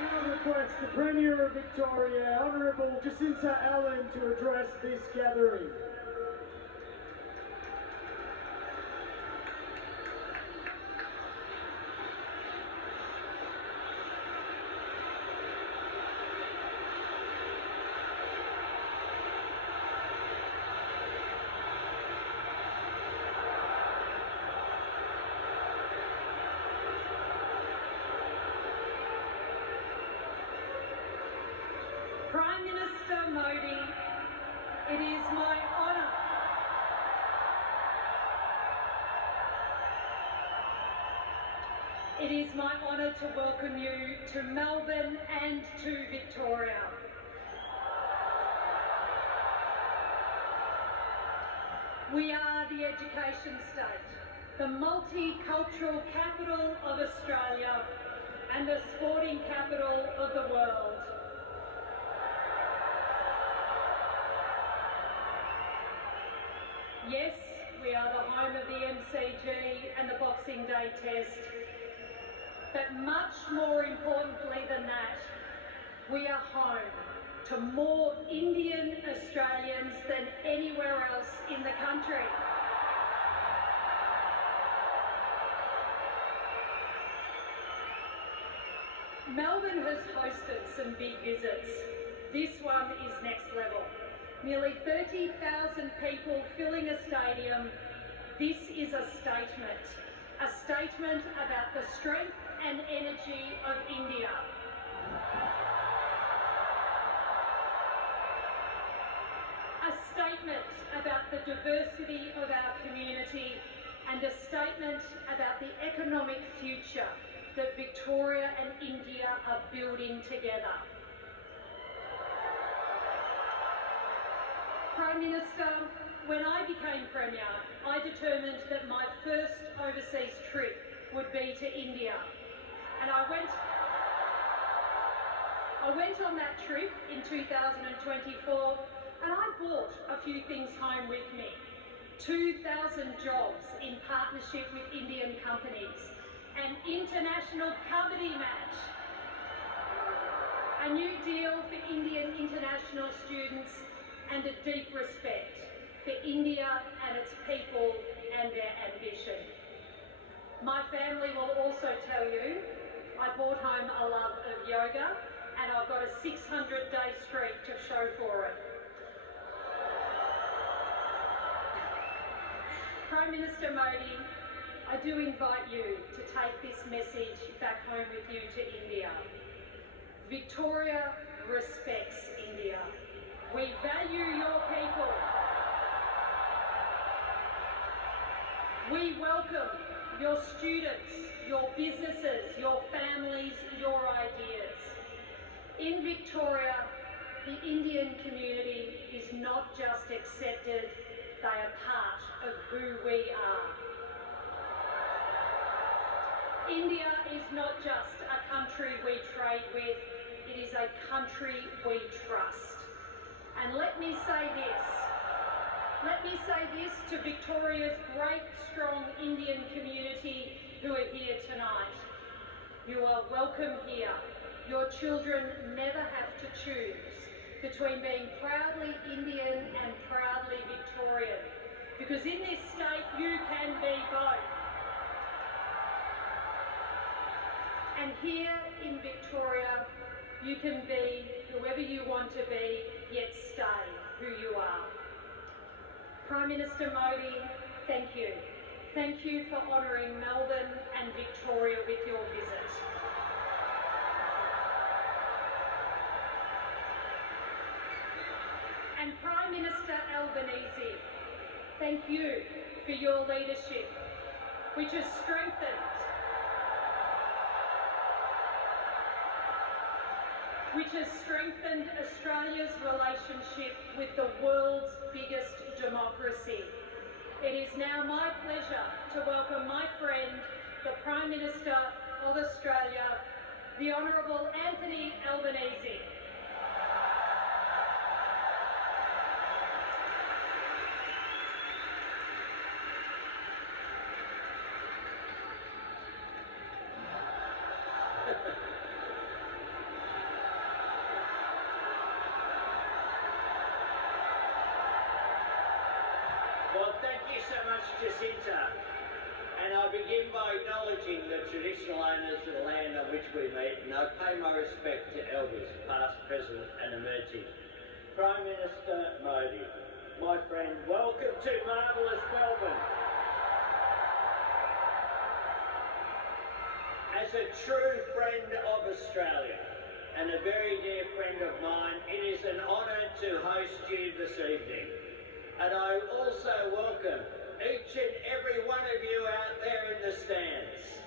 now request the Premier of Victoria, Honourable Jacinta Allen, to address this gathering. Prime Minister Modi, it is my honour to welcome you to Melbourne and to Victoria. We are the education state, the multicultural capital of Australia and the sporting capital of the world. Yes, we are the home of the MCG and the Boxing Day Test, but much more importantly than that, we are home to more Indian Australians than anywhere else in the country. Melbourne has hosted some big visits. This one is next level. Nearly 30,000 people filling a stadium. This is a statement about the strength and energy of India. A statement about the diversity of our community and a statement about the economic future that Victoria and India are building together. Prime Minister, when I became Premier, I determined that my first overseas trip would be to India. And I went on that trip in 2024 and I brought a few things home with me. 2,000 jobs in partnership with Indian companies, an international kabaddi match, a new deal for Indian international students, and a deep respect for India and its people and their ambition. My family will also tell you I brought home a love of yoga and I've got a 600-day streak to show for it. Prime Minister Modi, I do invite you to take this message back home with you to India. Victoria respects India. We value your people. We welcome your students, your businesses, your families, your ideas. In Victoria, the Indian community is not just accepted, they are part of who we are. India is not just a country we trade with, it is a country we trust. And let me say this to Victoria's great, strong Indian community who are here tonight. You are welcome here. Your children never have to choose between being proudly Indian and proudly Victorian, because in this state you can be both. And here in Victoria, you can be whoever you want to be, yet stay who you are. Prime Minister Modi, thank you. Thank you for honouring Melbourne and Victoria with your visit. And Prime Minister Albanese, thank you for your leadership, which has strengthened Australia's relationship with the world's biggest democracy. It is now my pleasure to welcome my friend, the Prime Minister of Australia, the Honourable Anthony Albanese. much, Jacinta. And I begin by acknowledging the traditional owners of the land on which we meet, and I pay my respect to elders, past, present and emerging. Prime Minister Modi, my friend, welcome to marvellous Melbourne. As a true friend of Australia and a very dear friend of mine, it is an honour to host you this evening. And I also welcome each and every one of you out there in the stands.